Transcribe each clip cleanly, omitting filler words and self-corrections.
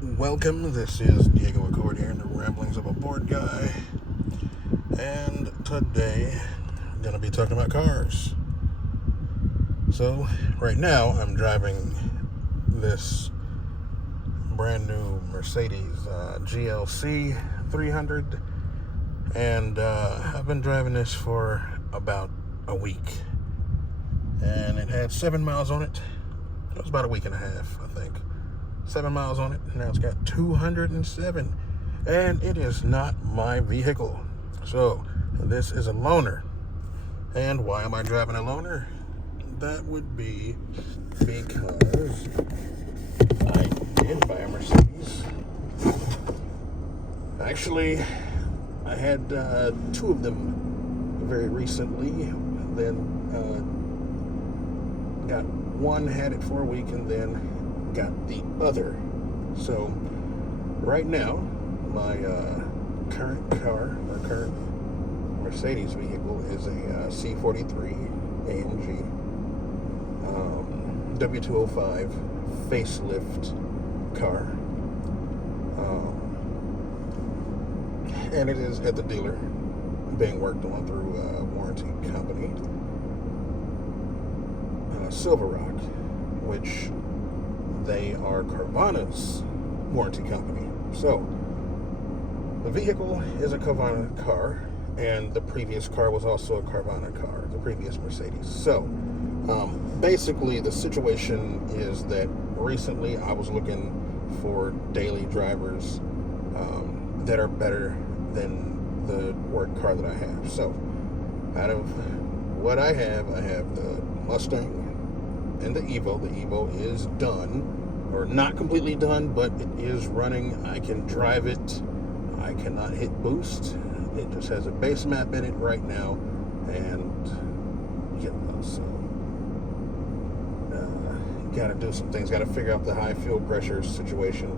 Welcome, this is Diego Accord here in the Ramblings of a Bored Guy, and today I'm going to be talking about cars. So, right now I'm driving this brand new Mercedes GLC 300, and I've been driving this for about a week, and it had 7 miles on it. It was about a week and a half, I think. 7 miles on it. Now it's got 207, and it is not my vehicle. So this is a loaner. And why am I driving a loaner? That would be because I did buy a Mercedes. Actually, I had two of them very recently. Then got one, had it for a week, and then got the other. So right now my current Mercedes vehicle is a C43 AMG W205 facelift car, and it is at the dealer being worked on through a warranty company, Silver Rock, which they are Carvana's warranty company. So the vehicle is a Carvana car, and the previous car was also a Carvana car, the previous Mercedes. So basically the situation is that recently I was looking for daily drivers that are better than the work car that I have. So out of what I have the Mustang and the Evo. The Evo is done, or not completely done, but it is running. I can drive it. I cannot hit boost. It just has a base map in it right now, and so got to do some things. Got to figure out the high fuel pressure situation,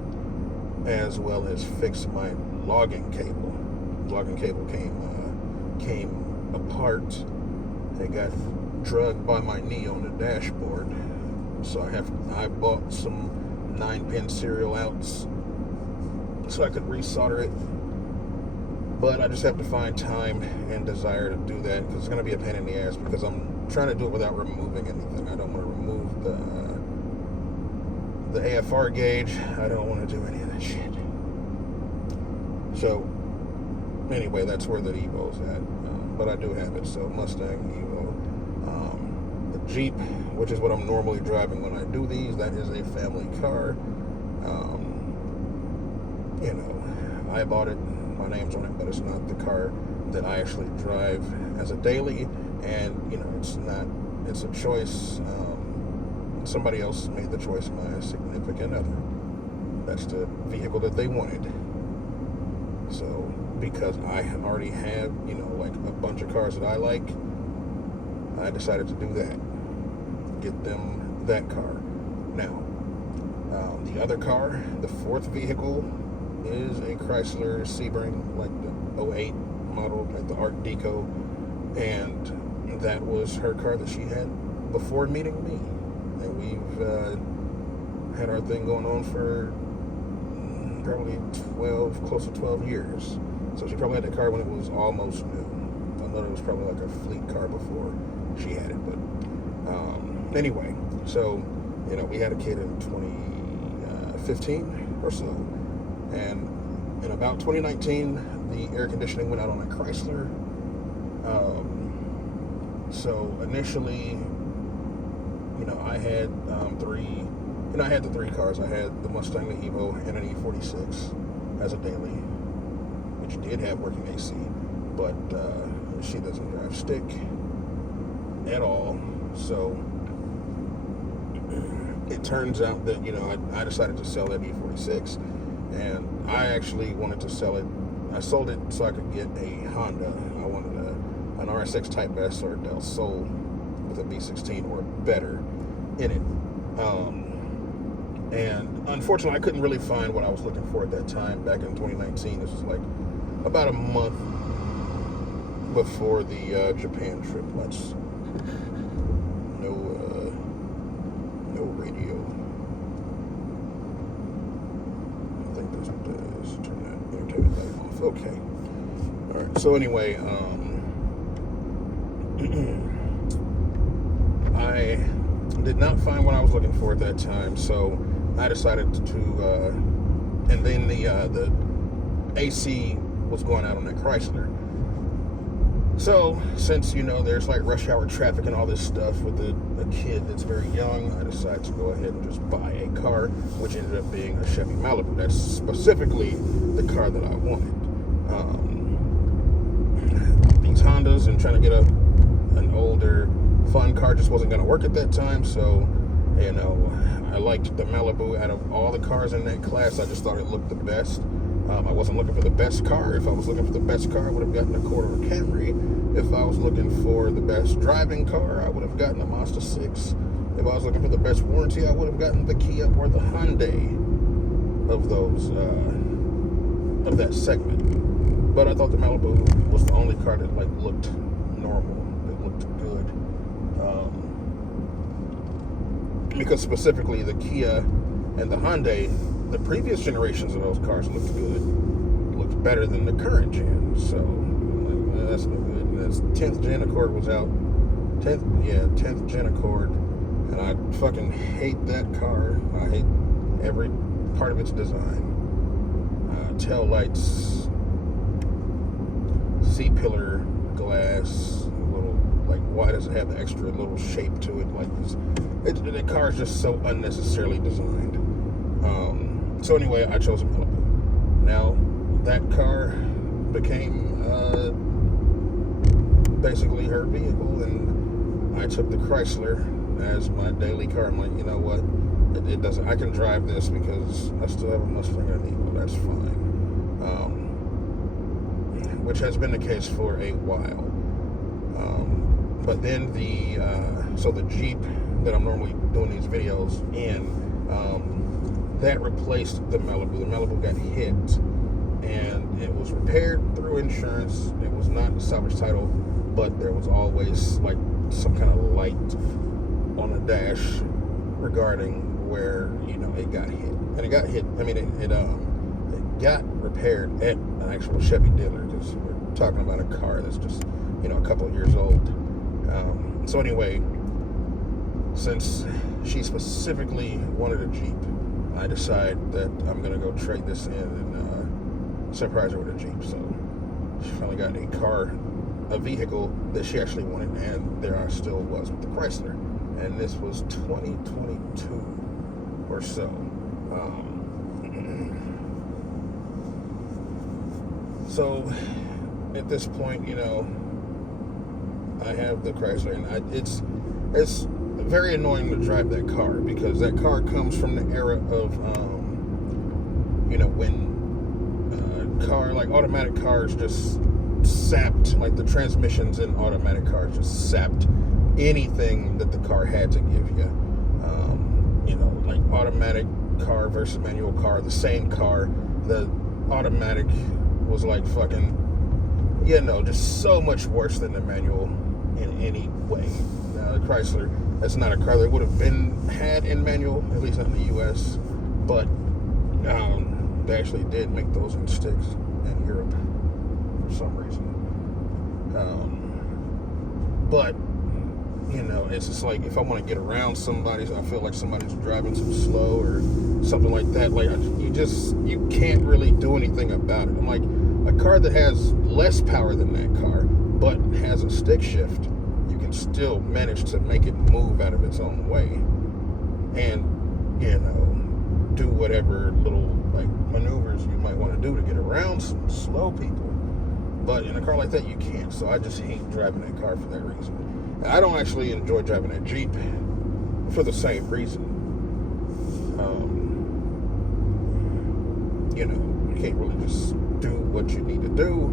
as well as fix my logging cable. Logging cable came apart. It got drugged by my knee on the dashboard, so I bought some 9-pin serial outs so I could resolder it, but I just have to find time and desire to do that, because it's going to be a pain in the ass, because I'm trying to do it without removing anything. I don't want to remove the AFR gauge. I don't want to do any of that shit. So anyway, that's where the Evo's at, but I do have it. So Mustang, Evo, the Jeep, which is what I'm normally driving when I do these, that is a family car. I bought it, my name's on it, but it's not the car that I actually drive as a daily, and it's a choice. Somebody else made the choice, my significant other. That's the vehicle that they wanted. So because I already have like a bunch of cars that I like, I decided to do that, get them that car. Now the other car, the fourth vehicle, is a Chrysler Sebring, like the '08 model, like the Art Deco, and that was her car that she had before meeting me, and we've had our thing going on for probably close to 12 years. So she probably had the car when it was almost new. I know it was probably like a fleet car before she had it, but anyway, so we had a kid in 2015 or so, and in about 2019 the air conditioning went out on a Chrysler. So initially, I had I had the three cars. I had the Mustang, the Evo, and an E46 as a daily, which did have working AC, but she doesn't drive stick at all. So it turns out that I decided to sell that E46, and I actually wanted to sell it. I sold it so I could get a Honda. I wanted an RSX Type S or a Del Sol with a V16 or better in it. And unfortunately, I couldn't really find what I was looking for at that time back in 2019. This was like about a month before the Japan trip. No radio. even let it off. Okay. All right. So anyway, I did not find what I was looking for at that time, so I decided to, and then the AC was going out on that Chrysler. So, since, there's like rush hour traffic and all this stuff with a kid that's very young, I decided to go ahead and just buy a car, which ended up being a Chevy Malibu. That's specifically the car that I wanted. These Hondas and trying to get an older, fun car just wasn't going to work at that time, so, I liked the Malibu. Out of all the cars in that class, I just thought it looked the best. I wasn't looking for the best car. If I was looking for the best car, I would have gotten a quarter Camry. If I was looking for the best driving car, I would have gotten a Mazda 6. If I was looking for the best warranty, I would have gotten the Kia or the Hyundai of those, of that segment. But I thought the Malibu was the only car that looked normal, that looked good. Because specifically the Kia and the Hyundai, the previous generations of those cars looked good, looked better than the current gen. So that's no good. That's 10th gen Accord was out. 10th gen Accord, and I fucking hate that car. I hate every part of its design. Tail lights, C-pillar glass, why does it have the extra little shape to it? The car is just so unnecessarily designed. So anyway, I chose a Malibu. Now, that car became basically her vehicle, and I took the Chrysler as my daily car. I'm like, you know what? It doesn't. I can drive this because I still have a Mustang and an Eagle. That's fine. Which has been the case for a while. But then the Jeep that I'm normally doing these videos in, that replaced the Malibu. The Malibu got hit, and it was repaired through insurance. It was not a salvage title, but there was always some kind of light on the dash regarding where it got hit. And it got hit. I mean, it got repaired at an actual Chevy dealer, because we're talking about a car that's just a couple of years old. So anyway, since she specifically wanted a Jeep, I decided that I'm going to go trade this in and surprise her with a Jeep. So she finally got a vehicle that she actually wanted, and there I still was with the Chrysler. And this was 2022 or so. So at this point, I have the Chrysler, and it's very annoying to drive that car, because that car comes from the era of when automatic cars just sapped, the transmissions in automatic cars just sapped anything that the car had to give you. Automatic car versus manual car, the same car. The automatic was just so much worse than the manual in any way. Now, the Chrysler, that's not a car that would have been had in manual, at least not in the U.S., but they actually did make those in sticks in Europe for some reason. But it's just if I want to get around somebody, I feel like somebody's driving too slow or something like that, you can't really do anything about it. I'm like, a car that has less power than that car, but has a stick shift, you can still manage to make it move out of its own way, and do whatever little maneuvers you might want to do to get around some slow people. But in a car like that, you can't. So I just hate driving that car for that reason. I don't actually enjoy driving that Jeep for the same reason. You can't really just do what you need to do.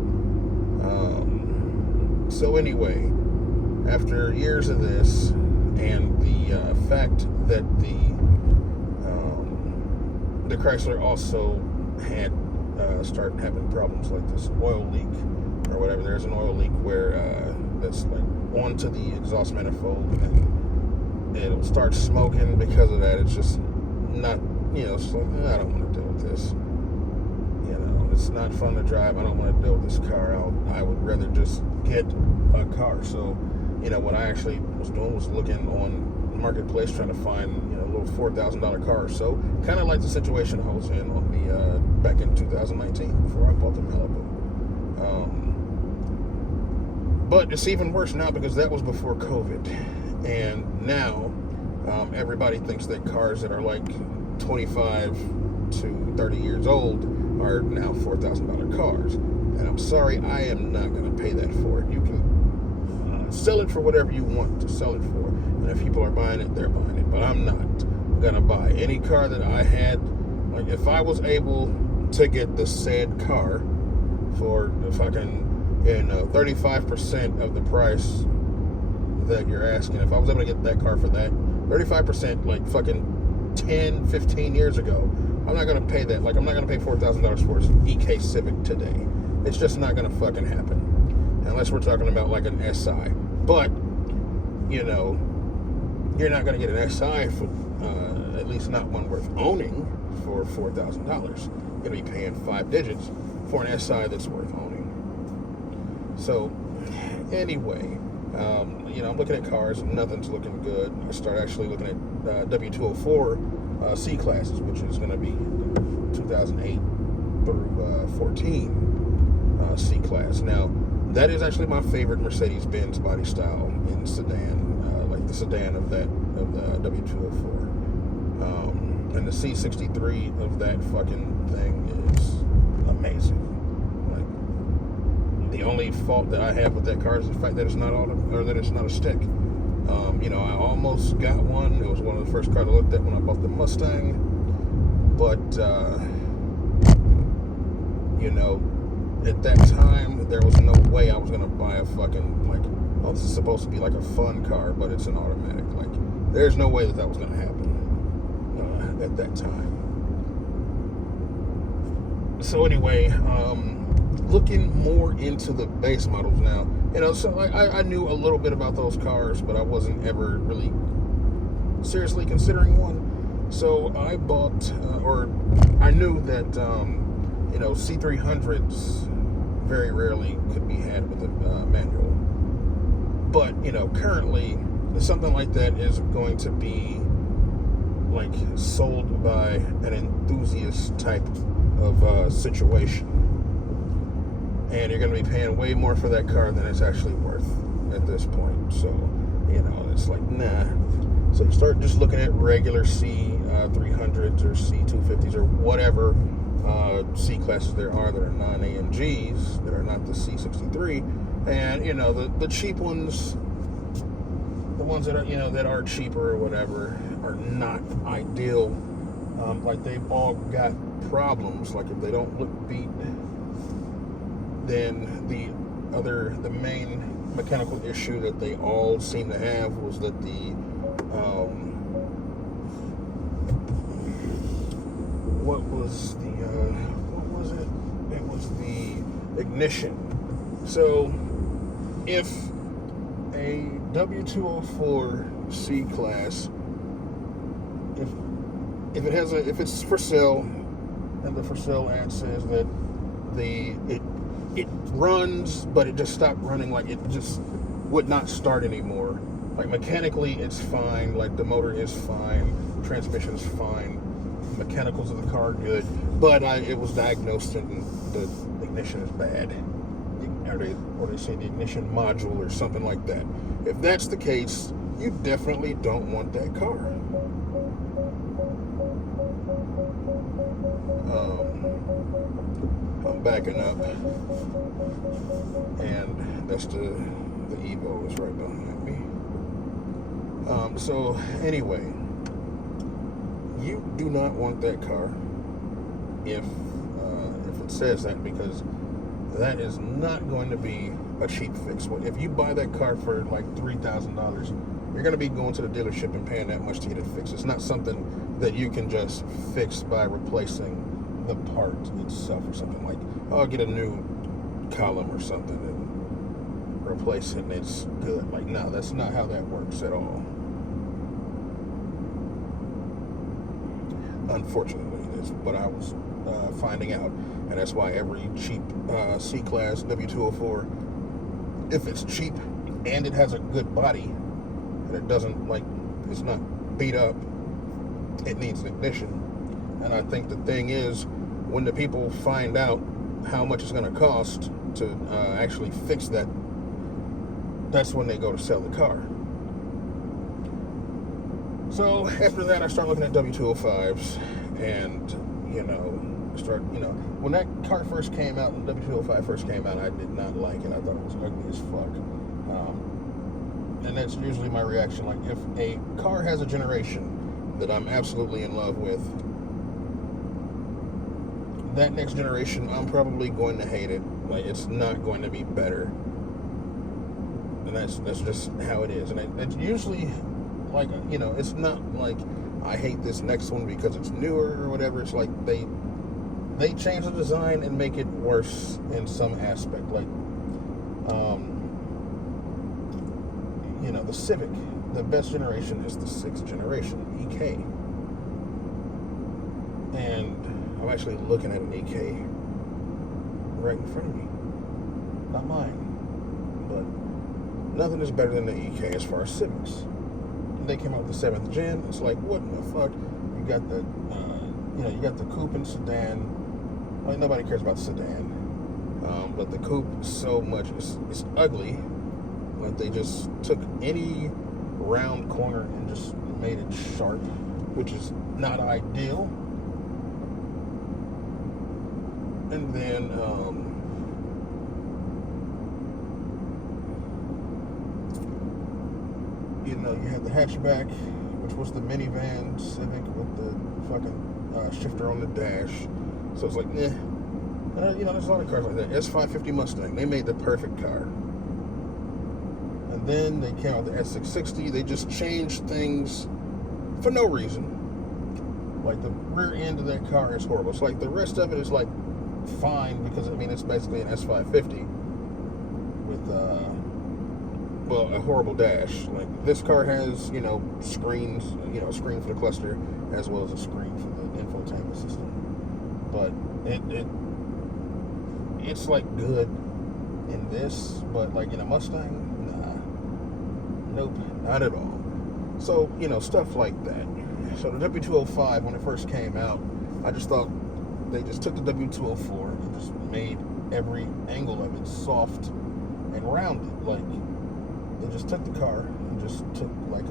So anyway, after years of this, and the fact that the Chrysler also had started having problems like this oil leak or whatever. There's an oil leak where that's onto the exhaust manifold, and it'll start smoking because of that. It's just not, it's I don't want to deal with this. You know, it's not fun to drive. I don't want to deal with this car out. I would rather just get a car. So, you know, what I actually was doing was looking on Marketplace, trying to find, you know, a little $4,000 car or so. Kind of like the situation I was in on the back in 2019 before I bought the Malibu. But it's even worse now because that was before COVID. And now everybody thinks that cars that are like 25 to 30 years old are now $4,000 cars. And I'm sorry, I am not going to pay that for it. You can sell it for whatever you want to sell it for. And if people are buying it, they're buying it. But I'm not going to buy any car that I had. Like, if I was able to get the said car for, if I can, 35% of the price that you're asking, if I was able to get that car for that, 35%, like fucking 10, 15 years ago, I'm not going to pay that. Like, I'm not going to pay $4,000 for an EK Civic today. It's just not going to fucking happen. Unless we're talking about like an SI. But, you know, you're not going to get an SI for, at least not one worth owning, for $4,000. You're going to be paying 5 digits for an SI that's worth owning. So, anyway, you know, I'm looking at cars, nothing's looking good. I start actually looking at W204 C classes, which is going to be 2008 through 14 C class. Now, that is actually my favorite Mercedes-Benz body style in sedan, like the sedan of the W204. And the C63 of that fucking thing is amazing. Like, the only fault that I have with that car is the fact that it's not that it's not a stick. You know, I almost got one. It was one of the first cars I looked at when I bought the Mustang. But you know, at that time, there was no way I was going to buy a fucking, like, oh, this is supposed to be like a fun car, but it's an automatic. Like, there's no way that was going to happen at that time. So anyway, looking more into the base models now, you know, so I knew a little bit about those cars, but I wasn't ever really seriously considering one. So I bought, or I knew that, you know, C300s very rarely could be had with a manual. But, you know, currently, something like that is going to be, like, sold by an enthusiast type of situation. And you're going to be paying way more for that car than it's actually worth at this point. So, you know, it's like, nah. So you start just looking at regular C300s or C250s or whatever C classes there are that are non-AMGs, that are not the C63. And, you know, the cheap ones, the ones that are, you know, that are cheaper or whatever, are not ideal. Like, they've all got problems. Like, if they don't look beat, then the main mechanical issue that they all seem to have was that what was it? It was the ignition. So if a W204 C class, if it's for sale, and the for sale ad says that it runs, but it just stopped running, like it just would not start anymore. Like, mechanically it's fine, like the motor is fine, transmission is fine, mechanicals of the car are good, but it was diagnosed and the ignition is bad. Or they say the ignition module or something like that. If that's the case, you definitely don't want that car. I'm backing up, and that's the Evo is right behind me. So anyway, you do not want that car if it says that, because that is not going to be a cheap fix. If you buy that car for like $3,000, you're going to be going to the dealership and paying that much to get it fixed. It's not something that you can just fix by replacing the part itself or something. Like, oh, I'll get a new column or something and replace it and it's good. Like, no, that's not how that works at all. Unfortunately, that's what I was finding out. And that's why every cheap C-Class W204, if it's cheap and it has a good body, and it doesn't, like, it's not beat up, it needs an ignition. And I think the thing is, when the people find out how much it's going to cost to actually fix that, that's when they go to sell the car. So after that, I start looking at W205s, and when that car first came out, when W205 first came out, I did not like it. I thought it was ugly as fuck. And that's usually my reaction. Like, if a car has a generation that I'm absolutely in love with, that next generation, I'm probably going to hate it. Like, it's not going to be better. And that's just how it is. And it's usually, like, it's not like I hate this next one because it's newer or whatever. It's like they change the design and make it worse in some aspect. Like, the Civic, the best generation is the 6th generation EK. And I'm actually looking at an EK right in front of me. Not mine. But nothing is better than the EK as far as Civics. They came out with the 7th gen. It's like, what in the fuck? You got the, you got the coupe and sedan. Like, nobody cares about the sedan. But the coupe, so much, it's ugly. Like, they just took any round corner and just made it sharp, which is not ideal. And then, you had the hatchback, which was the minivan Civic with the fucking shifter on the dash. So it's like, eh. And, there's a lot of cars like that. S550 Mustang, they made the perfect car. And then they came out with the S660. They just changed things for no reason. Like, the rear end of that car is horrible. It's like the rest of it is, like, fine, because, it's basically an S550 with, a horrible dash. Like, this car has, screens, a screen for the cluster, as well as a screen for the infotainment system. But it's, like, good in this, but, like, in a Mustang, nope, not at all. So, stuff like that. So the W205, when it first came out, I just thought they just took the W204 and just made every angle of it soft and rounded. Like, they just took the car and just took, like,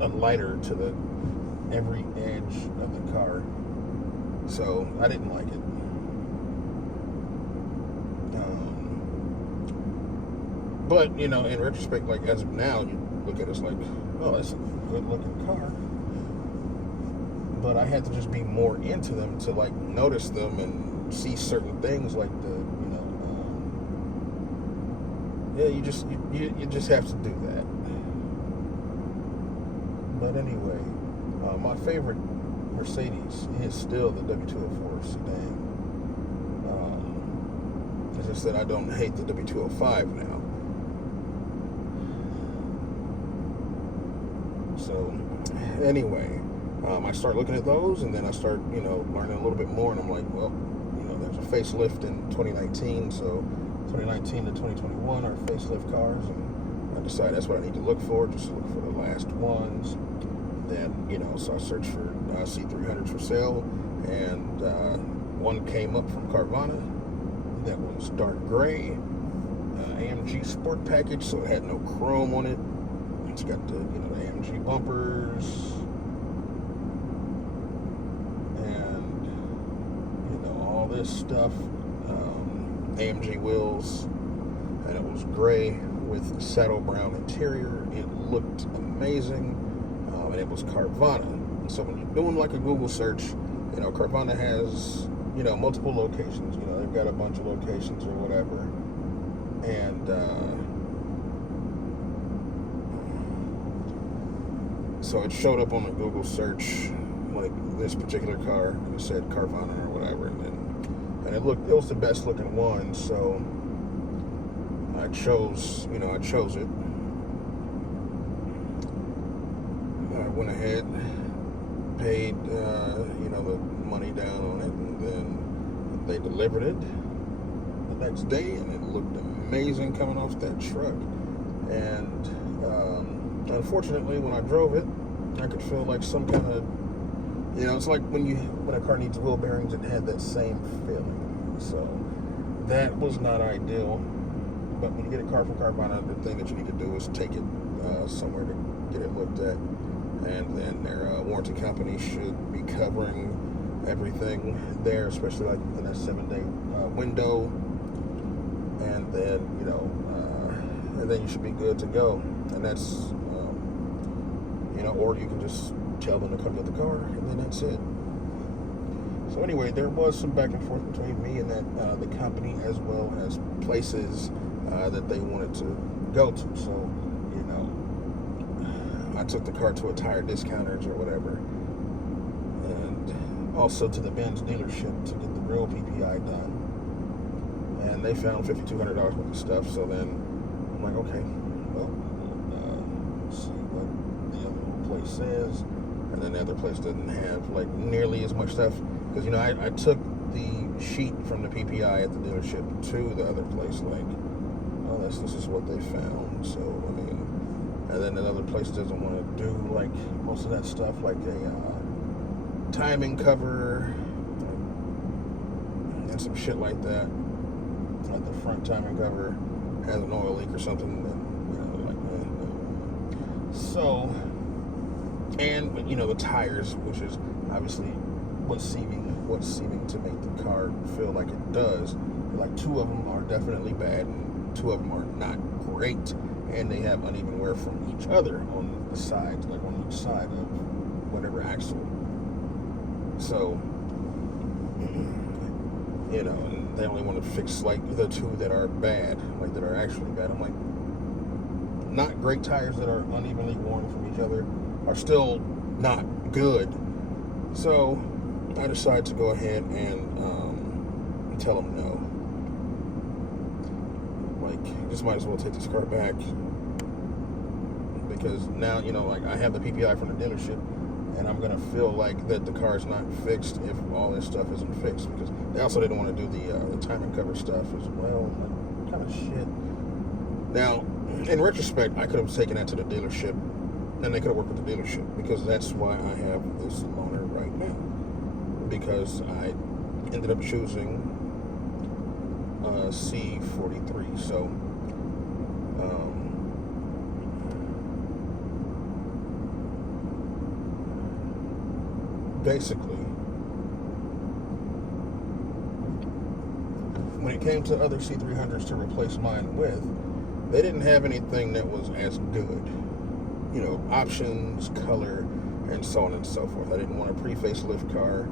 a lighter to the every edge of the car. So I didn't like it. But, in retrospect, like, as of now, you look at it, it's like, oh, that's a good-looking car. But I had to just be more into them to, like, notice them and see certain things, like you just have to do that. But anyway, my favorite Mercedes is still the W204 sedan. As I said, I don't hate the W205 now. So, anyway, I start looking at those, and then I start, learning a little bit more, and I'm like, well, there's a facelift in 2019, so 2019 to 2021 are facelift cars, and I decided that's what I need to look for, just look for the last ones. Then, so I searched for C300s for sale, and one came up from Carvana that was dark gray, AMG Sport Package, so it had no chrome on it. It's got the, the AMG bumpers, and, all this stuff, AMG wheels, and it was gray with saddle brown interior. It looked amazing, and it was Carvana. So when you're doing, like, a Google search, Carvana has, multiple locations. They've got a bunch of locations or whatever, and, so it showed up on the Google search, like, this particular car, and it said Carvana or whatever, and it was the best looking one, so I chose it. I went ahead, paid, the money down on it, they delivered it the next day, and it looked amazing coming off that truck. And unfortunately, when I drove it, I could feel like some kind of, it's like when a car needs wheel bearings, it had that same feeling. So that was not ideal. But when you get a car from Carvana, the thing that you need to do is take it somewhere to get it looked at, and then their warranty company should be covering everything there, especially like within that 7-day window, and then and then you should be good to go. And that's or you can just tell them to come get the car, and then that's it. So anyway, there was some back and forth between me and the company, as well as places that they wanted to go to. So I took the car to a tire discounters or whatever, and also to the Benz dealership to get the real PPI done. And they found $5,200 worth of stuff. So then I'm like, okay, well, let's see what the other place says. And then the other place didn't have like nearly as much stuff, because I took the sheet from the PPI at the dealership to the other place, like, oh, this is what they found. So and then another place doesn't want to do like most of that stuff, like a timing cover and some shit like that. Like the front timing cover has an oil leak or something, and so, and the tires, which is obviously what's seeming to make the car feel like it does. Like 2 of them are definitely bad, and 2 of them are not great, and they have uneven wear from each other on the sides, like on each side of whatever axle. So, and they only want to fix like the 2 that are bad, like that are actually bad. I'm like, not great tires that are unevenly worn from each other are still not good. So I decided to go ahead and tell them no. Like, just might as well take this car back, because now like I have the PPI from the dealership, and I'm gonna feel like that the car is not fixed if all this stuff isn't fixed, because they also didn't want to do the timing cover stuff as well. Like, what kind of shit. Now, in retrospect, I could have taken that to the dealership, and they could have worked with the dealership, because that's why I have this loaner right now, because I ended up choosing C43. So basically, when it came to other C300s to replace mine with, they didn't have anything that was as good. Options, color, and so on and so forth. I didn't want a pre-facelift car.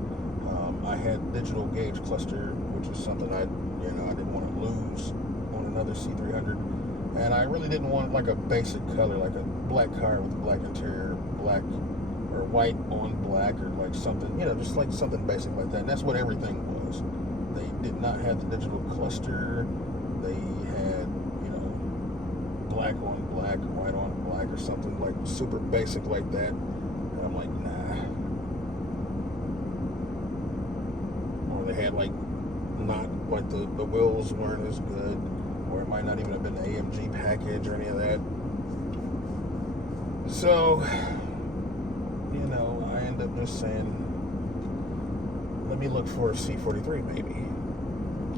I had digital gauge cluster, which is something I didn't want to lose on another C300. And I really didn't want like a basic color, like a black car with a black interior, black or white on black, or like something, just like something basic like that. And that's what everything was. They did not have the digital cluster. They had, black on black, or white on black, or something like super basic like that. And I'm like, nah. Or they had like, not like the wheels weren't as good, or it might not even have been the AMG package or any of that. So, I end up just saying, let me look for a C43 maybe.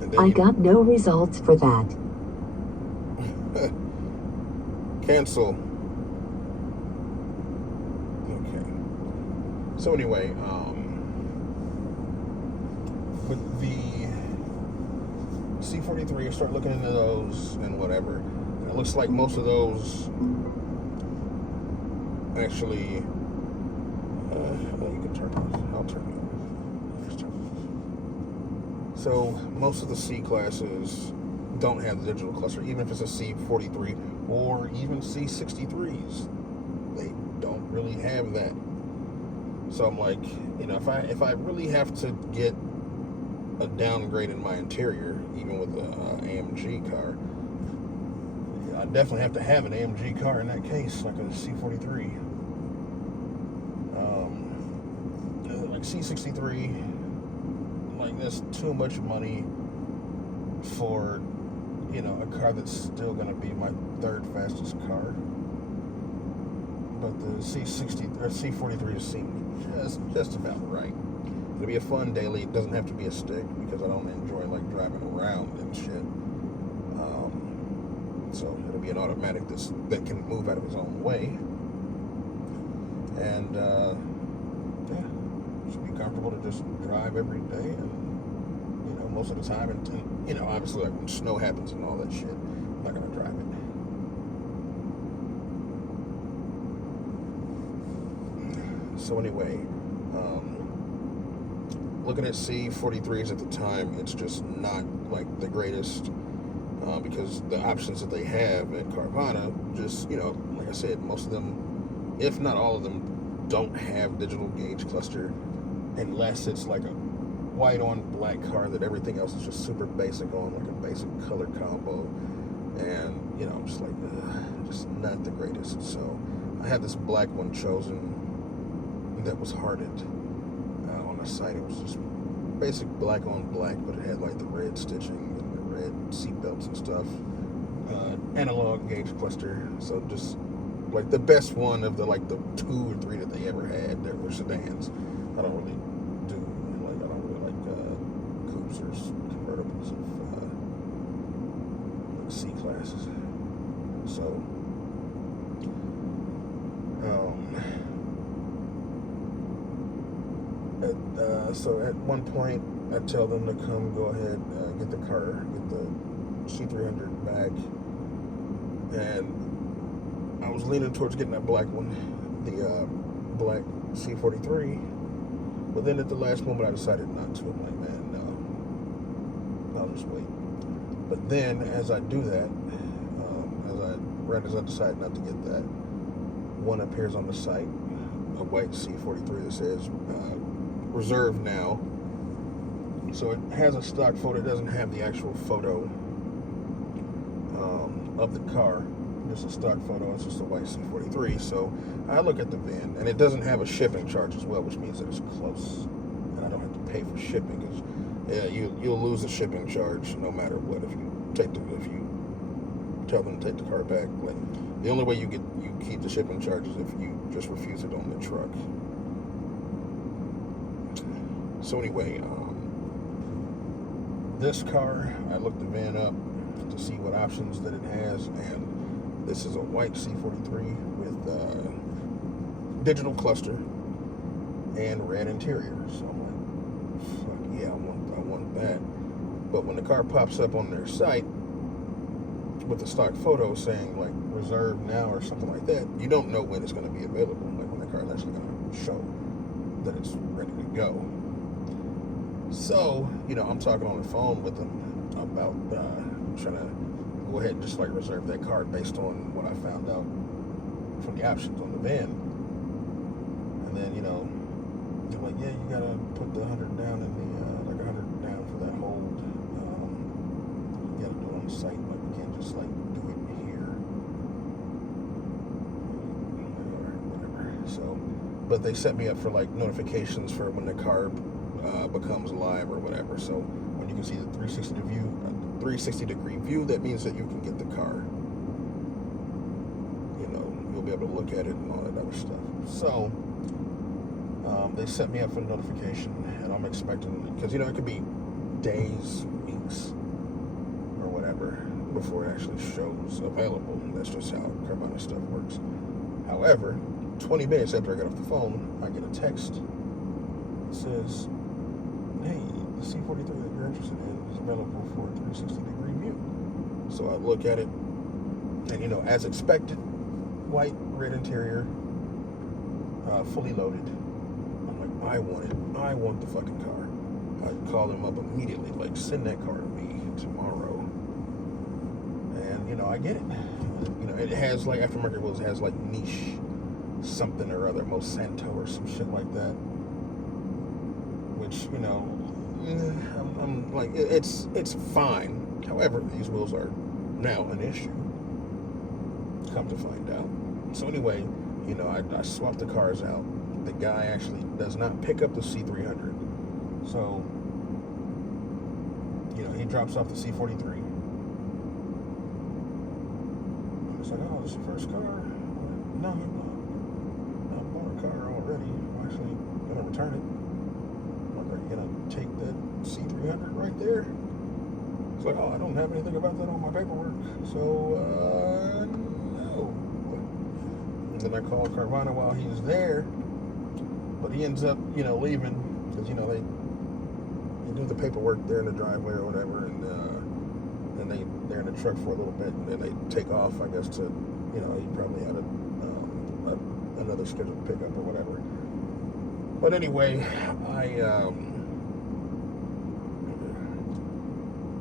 And then, I got no results for that. Cancel. Okay. So anyway, with the C43, I start looking into those and whatever. And it looks like most of those actually. You can turn those. I'll turn those. Just turn those. So most of the C classes don't have the digital cluster, even if it's a C43 or even C63s. They don't really have that. So I'm like, if I really have to get a downgrade in my interior, even with an AMG car, I definitely have to have an AMG car in that case, like a C43. Like C63, like, that's too much money for, you know, a car that's still going to be my third fastest car. But the C60 or C43 seems just about right. It'll be a fun daily. It doesn't have to be a stick because I don't enjoy like driving around and shit. So it'll be an automatic that can move out of its own way. And yeah, should be comfortable to just drive every day, and you know, most of the time, and you know, obviously like when snow happens and all that shit, I'm not gonna drive it. So anyway, looking at C43s at the time, it's just not like the greatest, because the options that they have at Carvana, just, you know, like I said, most of them, if not all of them, don't have digital gauge cluster, unless it's like a white on black car that everything else is just super basic on, like a basic color combo. And you know, I'm just like, just not the greatest. So I had this black one chosen that was hearted on the site. It was just basic black on black, but it had like the red stitching and the red seat belts and stuff. Analog gauge cluster, so just like the best one of the like the 2 or 3 that they ever had. There were sedans. I don't really like coupes or convertibles of like C classes. So so at one point I tell them to come go ahead, get the car, get the C300 back, and I was leaning towards getting that black one, the black C43, but then at the last moment I decided not to. I'm like, man, no, I'll just wait. But then as I do that, as I decide not to get that, one appears on the site, a white C43 that says reserve now. So it has a stock photo. It doesn't have the actual photo of the car. It's a stock photo. It's just a white C43. So I look at the VIN, and it doesn't have a shipping charge as well, which means that it's close, and I don't have to pay for shipping. Because yeah, you'll lose the shipping charge no matter what if you tell them to take the car back. Like, the only way you keep the shipping charge is if you just refuse it on the truck. So anyway, this car, I looked the van up to see what options that it has, and this is a white C43 with digital cluster and red interior. So I'm like, fuck yeah, I want that. But when the car pops up on their site with the stock photo saying like reserve now or something like that, you don't know when it's going to be available, like when the car is actually going to show that it's ready to go. So, you know, I'm talking on the phone with them about trying to go ahead and just like reserve that car based on what I found out from the options on the van. And then, you know, they're like, yeah, you gotta put the 100 down in the like 100 down for that hold. You gotta do it on the site. Like, you can't just like do it here. Whatever. So, but they set me up for like notifications for when the car becomes live or whatever. So when you can see the 360 degree view, that means that you can get the car. You know, you'll be able to look at it and all that other stuff. So they set me up for the notification, and I'm expecting, because you know it could be days, weeks, or whatever before it actually shows available. That's just how Carvana stuff works. However, 20 minutes after I get off the phone, I get a text that says, hey, the C43 that you're interested in is available for a 360 degree view. So I look at it, and you know, as expected, white, red interior, fully loaded. I'm like, I want the fucking car. I call them up immediately, like, send that car to me tomorrow. And you know, I get it. You know, it has like aftermarket wheels. It has like niche something or other, Monsanto or some shit like that. Which, you know, I'm like, it's fine. However, these wheels are now an issue. Come to find out. So anyway, you know, I swapped the cars out. The guy actually does not pick up the C300. So he drops off the C43. It's like, oh, this is your first car? No, I bought a car already. I'm actually gonna return it. I'm like, are you gonna take that C300 right there? It's like, oh, I don't have anything about that on my paperwork. So, no. And then I called Carvana while he was there, but he ends up, leaving because, they do the paperwork there in the driveway or whatever, and they're in the truck for a little bit, and then they take off, I guess, to, he probably had another scheduled pickup or whatever. But anyway,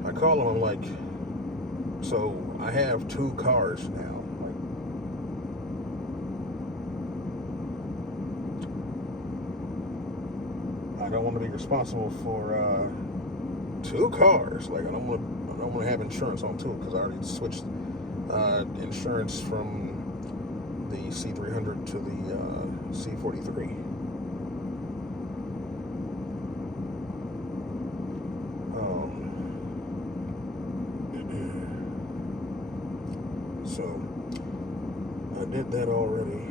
I call him, I'm like, so I have 2 cars now. I don't want to be responsible for 2 cars. Like, I don't want to have insurance on 2 because I already switched insurance from the C300 to the C43. So I did that already.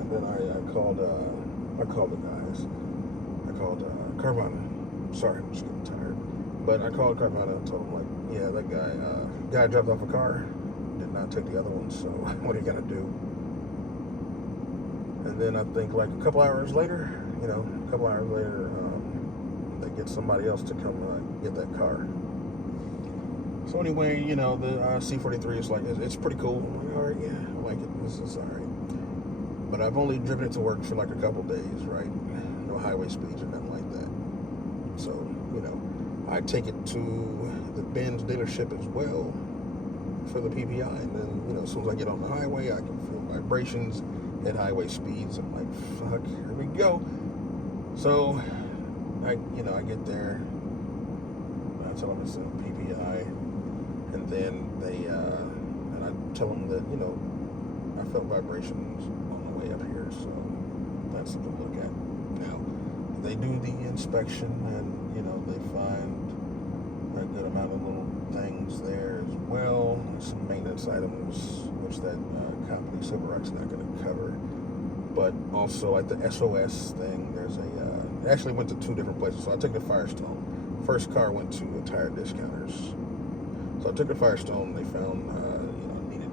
And then I called the guys. I called Carvana. Sorry, I'm just getting tired. But I called Carvana and told them, like, yeah, that guy dropped off a car, did not take the other one, so what are you gonna do? And then I think like a couple hours later, they get somebody else to come get that car. So anyway, the C43 is like, it's pretty cool. I'm like, all right, yeah, I like it. This is all right. But I've only driven it to work for like a couple days, right? No highway speeds or nothing like that. So, I take it to the Benz dealership as well for the PPI, and then, as soon as I get on the highway, I can feel vibrations at highway speeds. I'm like, fuck, here we go. So I get there, I tell them it's a PPI, and then and I tell them that, I felt vibrations on the way up here, so that's something to look at. Now, they do the inspection, and, they find a good amount of little things there as well, some maintenance items, which that company Silverrock's not going to cover. But also at the SOS thing, there's I actually went to 2 different places. So I took the Firestone. First car went to Tire Discounters. So I took the Firestone. They found needed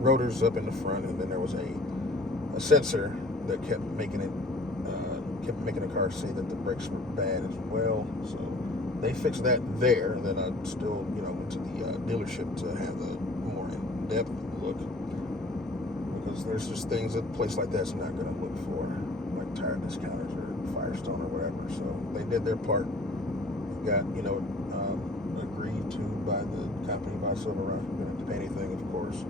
rotors up in the front, and then there was a sensor that kept making the car say that the brakes were bad as well. So they fixed that there, and then I still went to the dealership to have a more in-depth look. Because there's just things that a place like that's not going to look for, like Tire Discounters or Firestone or whatever. So they did their part. Got, agreed to by the company, by Silverrock. You don't have to pay anything, of course.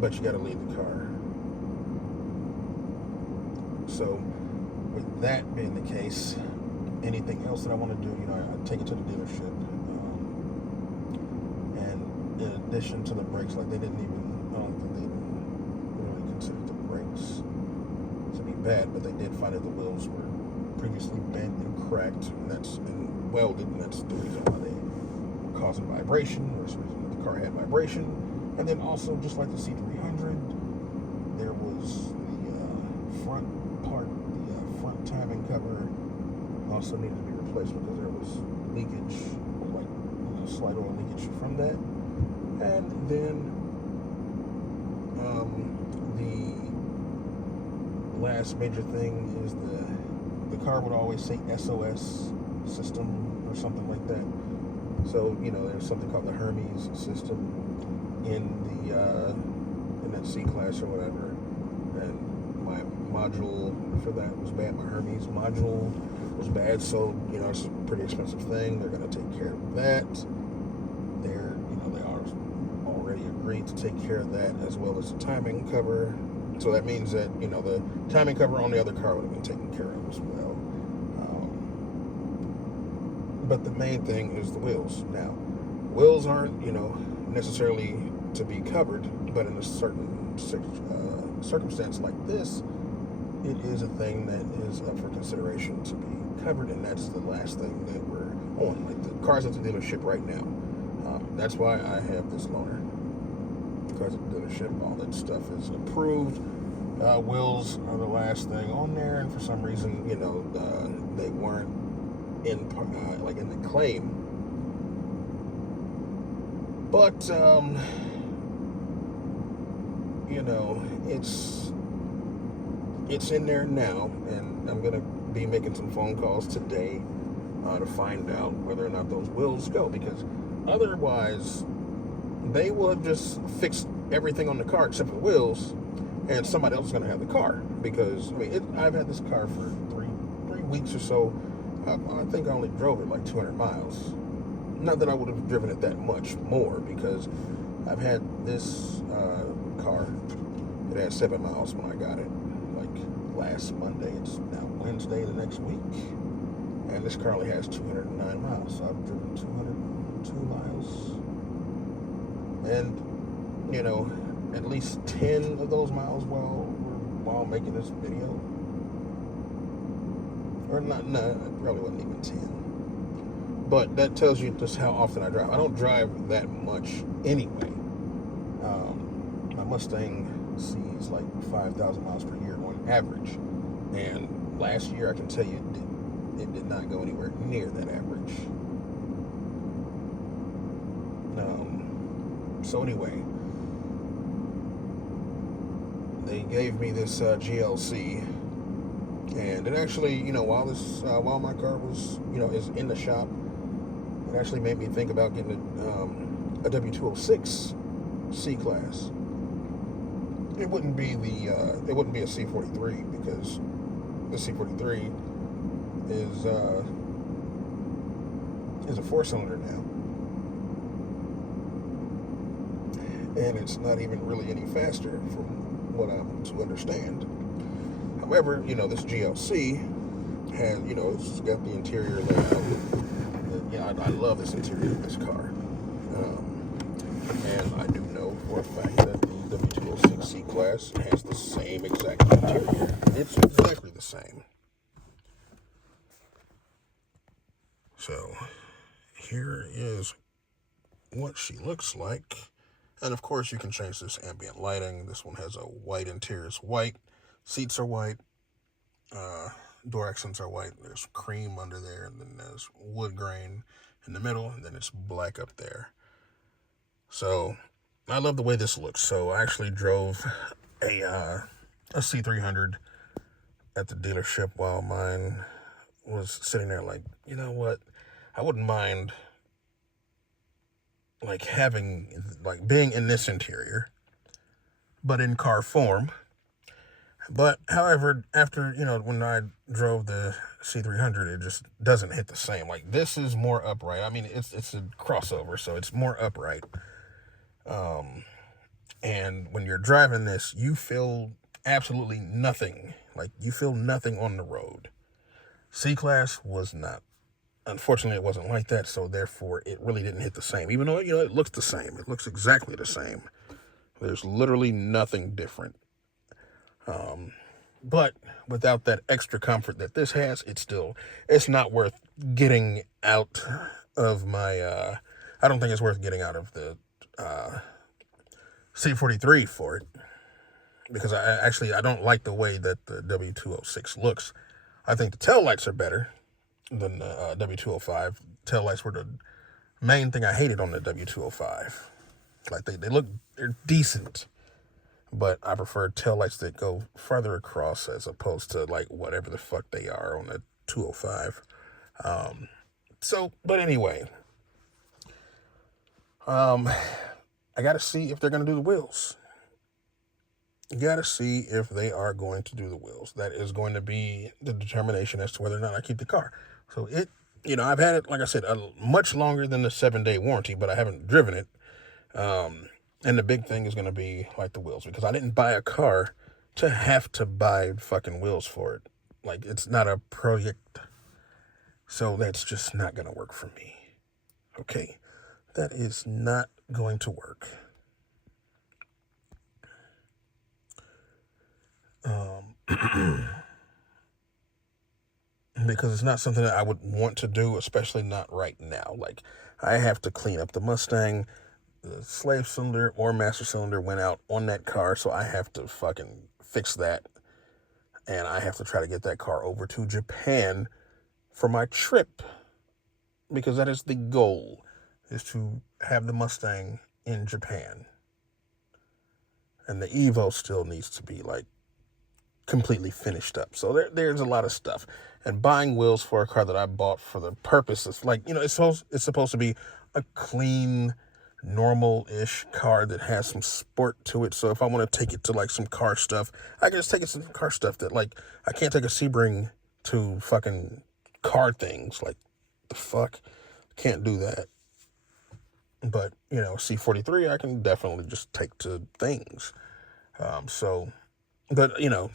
But you got to leave the car. So with that being the case, anything else that I want to do, I take it to the dealership. And in addition to the brakes, like I don't think they really considered the brakes to be bad, but they did find that the wheels were previously bent and cracked, and welded, and that's the reason why they were causing vibration, or the reason that the car had vibration. And then also, just like the C300, there was the front part, the front timing cover also needed to be replaced because there was leakage, like slight oil leakage from that. And then the last major thing is the car would always say SOS system or something like that. So there's something called the Hermes system in that C-Class or whatever, and my module for that was bad. My Hermes module was bad, so it's a pretty expensive thing. They're going to take care of that. They are already agreed to take care of that, as well as the timing cover. So that means that the timing cover on the other car would have been taken care of as well. But the main thing is the wheels. Now, wheels aren't necessarily to be covered, but in a certain circumstance like this, it is a thing that is up for consideration to be covered, and that's the last thing that we're on. Like the cars at the dealership right now. That's why I have this loaner. Cars at the dealership, all that stuff is approved. Wheels are the last thing on there, and for some reason, they weren't in the claim. But it's in there now, and I'm gonna be making some phone calls today to find out whether or not those wheels go, because otherwise they will have just fixed everything on the car except for the wheels, and somebody else is going to have the car. Because I've had this car for three weeks or so. I think I only drove it like 200 miles. Not that I would have driven it that much more, because I've had this car. It had 7 miles when I got it, like last Monday. It's now Wednesday the next week, and this car only has 209 miles. So I've driven 202 miles, and at least 10 of those miles while making this video. Or not, no, it probably wasn't even 10. But that tells you just how often I drive. I don't drive that much anyway. My Mustang sees like 5,000 miles per year on average. And last year, I can tell you, it did not go anywhere near that average. So anyway, they gave me this GLC, and it actually, while my car was, is in the shop, it actually made me think about getting a W206 C-Class. It wouldn't be a C43, because the C43 is a 4-cylinder now, and it's not even really any faster from what I'm to understand. However, this GLC has, it's got the interior layout. I love this interior of this car. And I do know for a fact that the W206 C-Class has the same exact interior. It's exactly the same. So, here is what she looks like. And of course, you can change this ambient lighting. This one has a white interior. It's white. Seats are white. Door accents are white. There's cream under there, and then there's wood grain in the middle, and then it's black up there. So I love the way this looks. So I actually drove a C300 at the dealership while mine was sitting there. Like, you know what? I wouldn't mind being in this interior, but in car form. But however, after, when I drove the C300, it just doesn't hit the same. Like, this is more upright. I mean, it's a crossover, so it's more upright. And when you're driving this, you feel absolutely nothing. Like, you feel nothing on the road. C-Class was not. Unfortunately, it wasn't like that, so therefore, it really didn't hit the same. Even though, it looks the same. It looks exactly the same. There's literally nothing different. But without that extra comfort that this has, it's not worth getting out of my, I don't think it's worth getting out of the C43 for it, because I don't like the way that the W206 looks. I think the taillights are better than the W205. Taillights were the main thing I hated on the W205. Like, they're decent, but I prefer taillights that go farther across as opposed to, like, whatever the fuck they are on the 205. But anyway, I got to see if they're going to do the wheels. You got to see if they are going to do the wheels. That is going to be the determination as to whether or not I keep the car. So I've had it, like I said, much longer than the 7-day warranty, but I haven't driven it. And the big thing is going to be, like, the wheels, because I didn't buy a car to have to buy fucking wheels for it. Like, it's not a project. So that's just not going to work for me. Okay? That is not going to work. because it's not something that I would want to do, especially not right now. Like, I have to clean up the Mustang. The slave cylinder or master cylinder went out on that car, so I have to fucking fix that. And I have to try to get that car over to Japan for my trip, because that is the goal, is to have the Mustang in Japan. And the Evo still needs to be like completely finished up. So there's a lot of stuff. And buying wheels for a car that I bought for the purpose of, like, you know, it's supposed to be a clean, normal-ish car that has some sport to it. So if I want to take it to like some car stuff, I can just take it to some car stuff that, like, I can't take a Sebring to fucking car things. Like, the fuck? Can't do that. But, you know, C43 I can definitely just take to things. But, you know,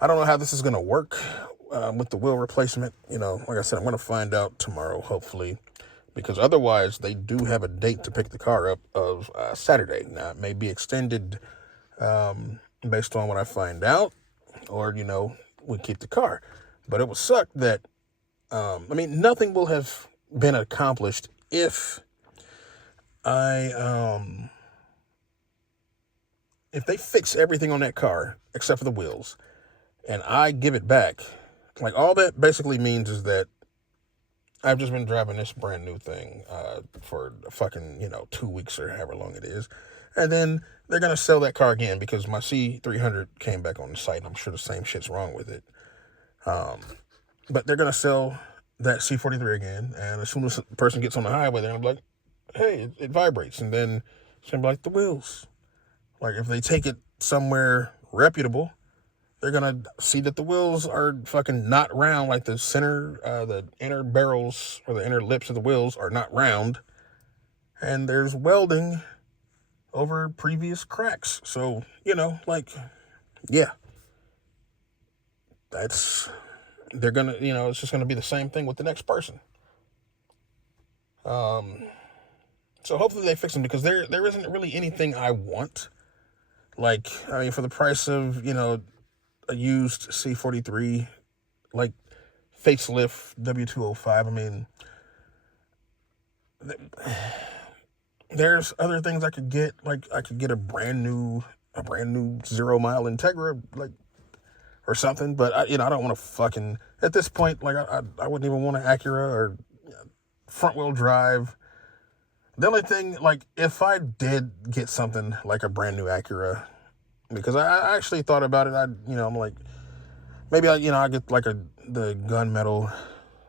I don't know how this is going to work with the wheel replacement. You know, like I said, I'm going to find out tomorrow, hopefully, because otherwise they do have a date to pick the car up of Saturday. Now, it may be extended based on what I find out, or, you know, we keep the car. But it would suck that, I mean, nothing will have been accomplished if if they fix everything on that car except for the wheels, and I give it back. Like, all that basically means is that I've just been driving this brand new thing for fucking, you know, 2 weeks or however long it is. And then they're going to sell that car again because my C300 came back on the site, and I'm sure the same shit's wrong with it. But they're going to sell that C43 again. And as soon as the person gets on the highway, they're going to be like, hey, it vibrates. And then it's going to be like the wheels. Like, if they take it somewhere reputable, they're going to see that the wheels are fucking not round, like the inner barrels or the inner lips of the wheels are not round. And there's welding over previous cracks. So, you know, like, yeah. They're going to, you know, it's just going to be the same thing with the next person. So hopefully they fix them, because there isn't really anything I want. Like, I mean, for the price of, you know, a used C43, like facelift W205, I mean, there's other things I could get. Like, I could get a brand new 0-mile Integra, like, or something. But I don't want to fucking, at this point, like, I wouldn't even want an Acura or front wheel drive. The only thing, like, if I did get something like a brand new Acura, because I actually thought about it, I'm like, maybe I get like the gunmetal.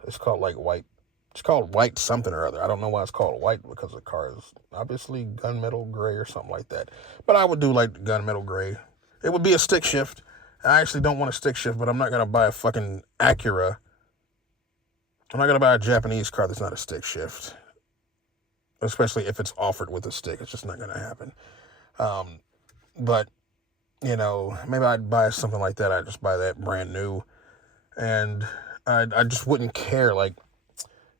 It's called like white. It's called white something or other. I don't know why it's called white, because the car is obviously gunmetal gray or something like that. But I would do like gunmetal gray. It would be a stick shift. I actually don't want a stick shift, but I'm not gonna buy a fucking Acura. I'm not gonna buy a Japanese car that's not a stick shift, especially if it's offered with a stick. It's just not gonna happen. But, you know, maybe I'd buy something like that. I'd just buy that brand new, and I just wouldn't care. Like,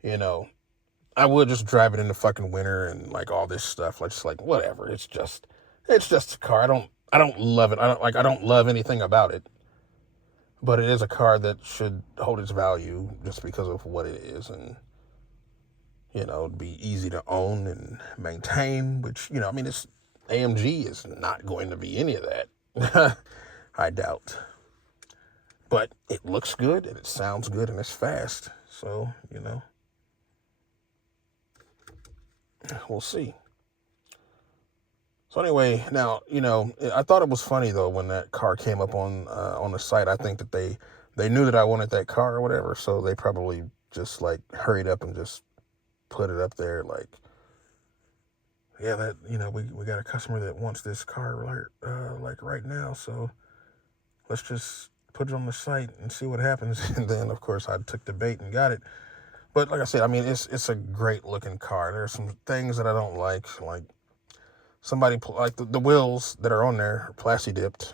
you know, I would just drive it in the fucking winter and like all this stuff. Like, just like, whatever. It's just a car. I don't love it. I don't love anything about it, but it is a car that should hold its value just because of what it is, and, you know, it'd be easy to own and maintain. Which, you know, I mean, it's AMG is not going to be any of that. I doubt. But it looks good, and it sounds good, and it's fast. So, you know, we'll see. So anyway, now, you know, I thought it was funny, though, when that car came up on the site. I think that they knew that I wanted that car or whatever, so they probably just, like, hurried up and just put it up there, like, yeah, that, you know, we got a customer that wants this car, like right now, so let's just put it on the site and see what happens. And then, of course, I took the bait and got it. But like I said, I mean, it's a great looking car. There are some things that I don't like somebody, like the wheels that are on there are plasti dipped.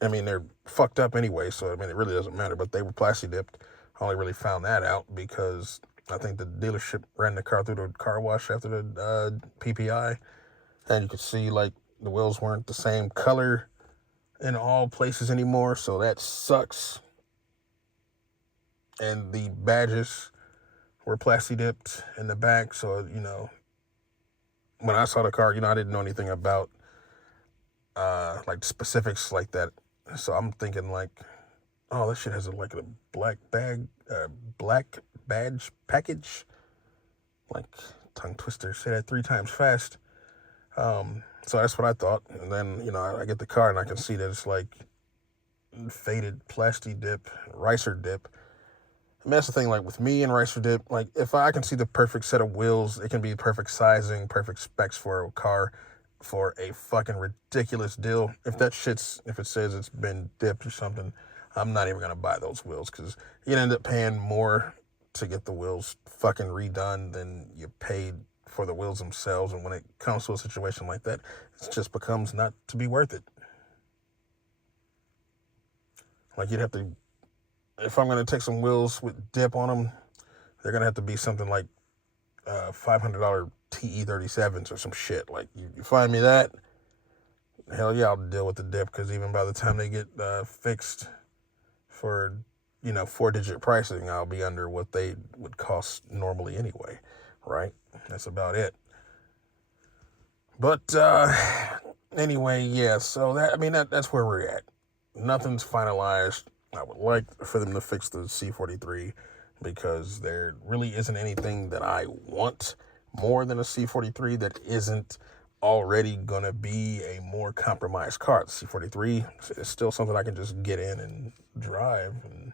I mean, they're fucked up anyway, so I mean, it really doesn't matter, but they were plasti dipped. I only really found that out because I think the dealership ran the car through the car wash after the PPI, and you could see, like, the wheels weren't the same color in all places anymore, so that sucks. and the badges were plastic dipped in the back. So, when I saw the car, I didn't know anything about like specifics like that. So I'm thinking like, oh, this shit has like a black badge package. Like, tongue twister, say that 3 times fast. So that's what I thought. And then, I get the car and I can see that it's like faded plastic dip, ricer dip. I mean, that's the thing, like with me and ricer dip, like if I can see the perfect set of wheels, it can be perfect sizing, perfect specs for a car for a fucking ridiculous deal. If it says it's been dipped or something, I'm not even going to buy those wheels because you end up paying more to get the wheels fucking redone than you paid for the wheels themselves. And when it comes to a situation like that, it just becomes not to be worth it. Like you'd have to, if I'm going to take some wheels with dip on them, they're going to have to be something like $500 TE37s or some shit. Like you find me that, hell yeah, I'll deal with the dip because even by the time they get fixed for 4-digit pricing, I'll be under what they would cost normally anyway, right? That's about it. But anyway, yeah. So that's where we're at. Nothing's finalized. I would like for them to fix the C43 because there really isn't anything that I want more than a C43 that isn't already going to be a more compromised car. The C43 is still something I can just get in and drive and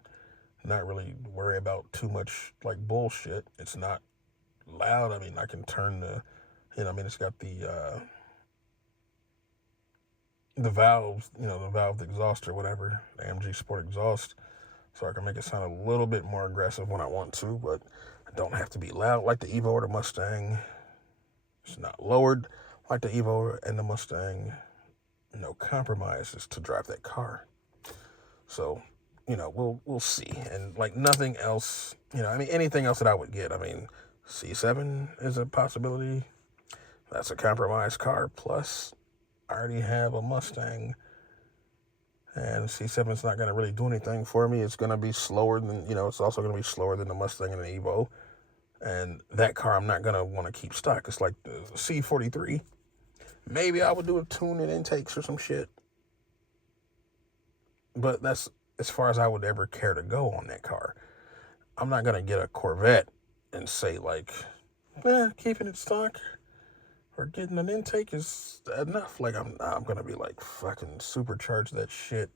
not really worry about too much like bullshit. It's not loud. I mean, I can turn it's got the valves, the valve exhaust or whatever, the AMG Sport exhaust, so I can make it sound a little bit more aggressive when I want to, but I don't have to be loud like the Evo or the Mustang. It's not lowered like the Evo and the Mustang. No compromises to drive that car. So, we'll see. And like nothing else, anything else that I would get. I mean, C7 is a possibility. That's a compromised car. Plus, I already have a Mustang. And C7's not going to really do anything for me. It's going to be slower than, it's also going to be slower than the Mustang and the Evo. And that car I'm not going to want to keep stock. It's like the C43. Maybe I would do a tune and intakes or some shit. But that's as far as I would ever care to go on that car. I'm not going to get a Corvette and say like, keeping it stock or getting an intake is enough. Like I'm going to be like fucking supercharge that shit.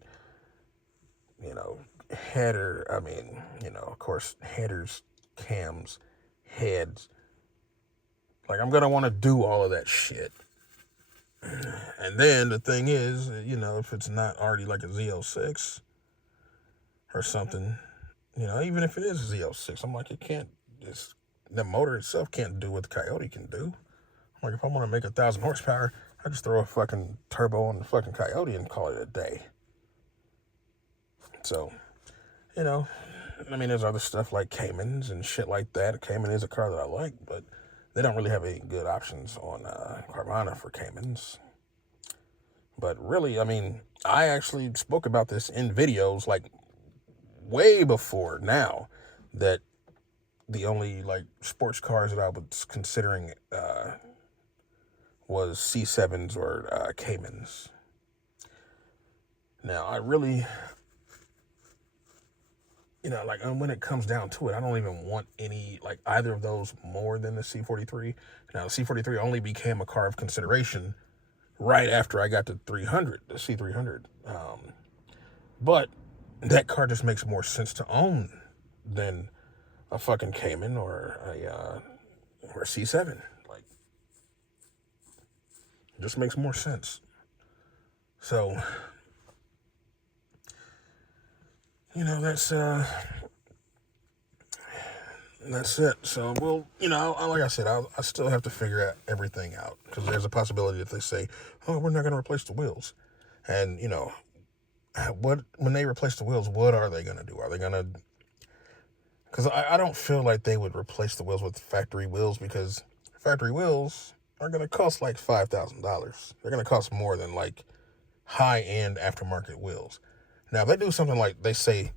Header, of course, headers, cams, heads. Like I'm going to want to do all of that shit. And then the thing is, if it's not already like a Z06 or something, even if it is a Z06, I'm like, the motor itself can't do what the Coyote can do. I'm like, if I want to make 1,000 horsepower, I just throw a fucking turbo on the fucking Coyote and call it a day. So, there's other stuff like Caymans and shit like that. Cayman is a car that I like, but they don't really have any good options on Carvana for Caymans. But really, I actually spoke about this in videos like way before now that the only like sports cars that I was considering was C7s or Caymans. Now, I really, when it comes down to it, I don't even want any, like either of those more than the C43. Now, the C43 only became a car of consideration right after I got the C300. But that car just makes more sense to own than a fucking Cayman or a C7. Like, it just makes more sense. So, that's it. So, like I said, I still have to figure everything out because there's a possibility that they say, oh, we're not going to replace the wheels. And, when they replace the wheels, what are they going to do? Are they going to... Because I don't feel like they would replace the wheels with factory wheels because factory wheels are going to cost like $5,000. They're going to cost more than like high-end aftermarket wheels. Now, if they do something like they say,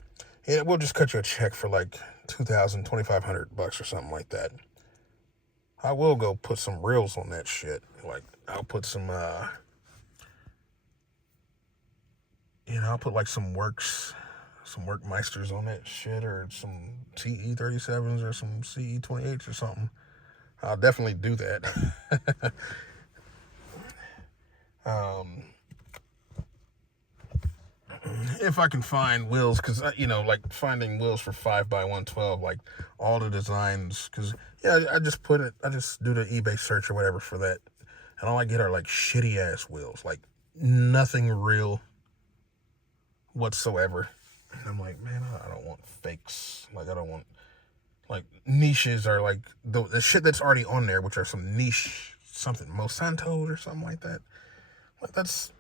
Yeah, we'll just cut you a check for like $2,000, $2,500 or something like that. I will go put some reels on that shit. Like, I'll put some, I'll put like some Workmeisters on that shit, or some CE37s or some CE28s or something. I'll definitely do that. If I can find wheels, because like finding wheels for 5x112, like all the designs, because I just do the eBay search or whatever for that, and all I get are like shitty ass wheels, like nothing real whatsoever. And I'm like, man, I don't want fakes. Like, I don't want, like, niches, or like the shit that's already on there, which are some niche something, Monsanto or something like that. Like, that's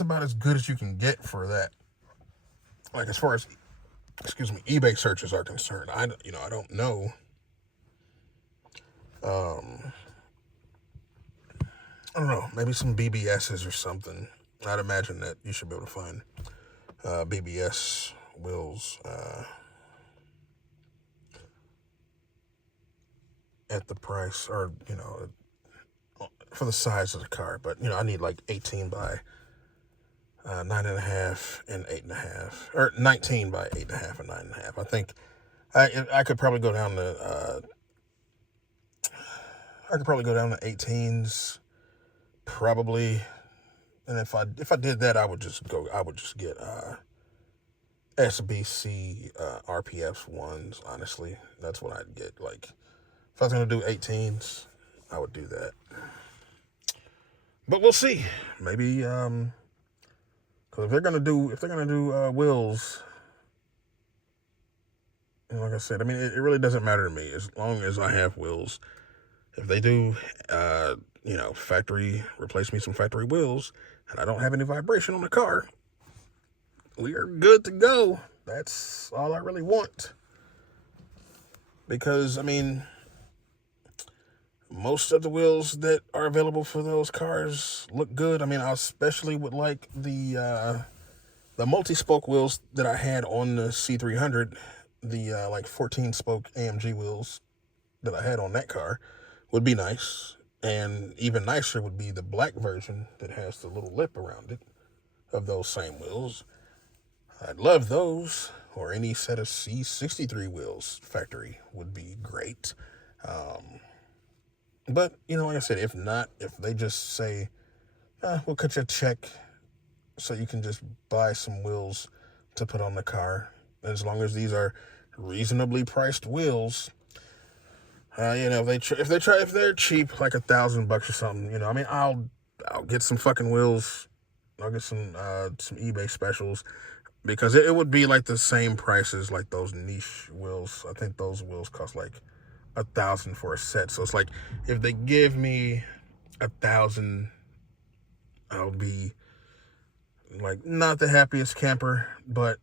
about as good as you can get for that. Like, as far as, eBay searches are concerned, I don't know. I don't know, maybe some BBSs or something. I'd imagine that you should be able to find BBS wheels at the price, or for the size of the car. But I need like 18 by 9.5 and 8.5, or 19 by 8.5 and 9.5. I think I could probably go down to 18s, probably. And if I did that, I would just get SBC RPF ones. Honestly, that's what I'd get. Like, if I was gonna do 18s, I would do that. But we'll see. Maybe because if they're gonna do wheels, like I said, I mean, it really doesn't matter to me as long as I have wheels. If they do, replace me some factory wheels, and I don't have any vibration on the car, we are good to go. That's all I really want. Because, I mean, most of the wheels that are available for those cars look good. I mean, I especially would like the multi-spoke wheels that I had on the C300, the like 14-spoke AMG wheels that I had on that car would be nice. And even nicer would be the black version that has the little lip around it of those same wheels. I'd love those, or any set of C63 wheels factory would be great. But, like I said, if they just say, we'll cut you a check so you can just buy some wheels to put on the car, as long as these are reasonably priced wheels, if they're cheap, like $1,000 or something, I mean, I'll get some fucking wheels. I'll get some eBay specials, because it would be like the same prices like those niche wheels. I think those wheels cost like $1,000 for a set. So it's like, if they give me $1,000, I'll be like not the happiest camper, but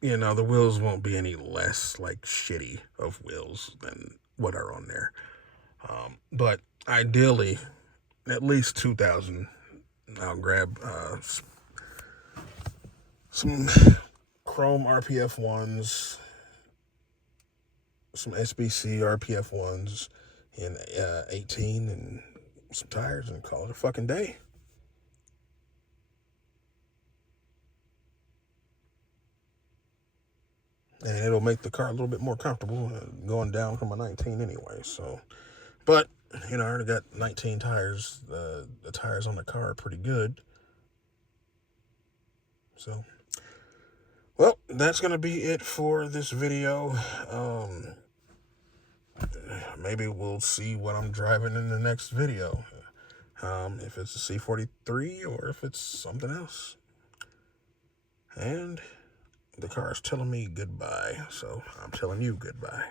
the wheels won't be any less like shitty of wheels than what are on there. But ideally, at least $2,000. I'll grab some chrome RPF ones, some SBC RPF ones in 18, and some tires, and call it a fucking day. And it'll make the car a little bit more comfortable going down from a 19 anyway. So, but I already got 19 tires. The tires on the car are pretty good. So, well, that's gonna be it for this video. Maybe we'll see what I'm driving in the next video. If it's a C43 or if it's something else. And the car is telling me goodbye, so I'm telling you goodbye.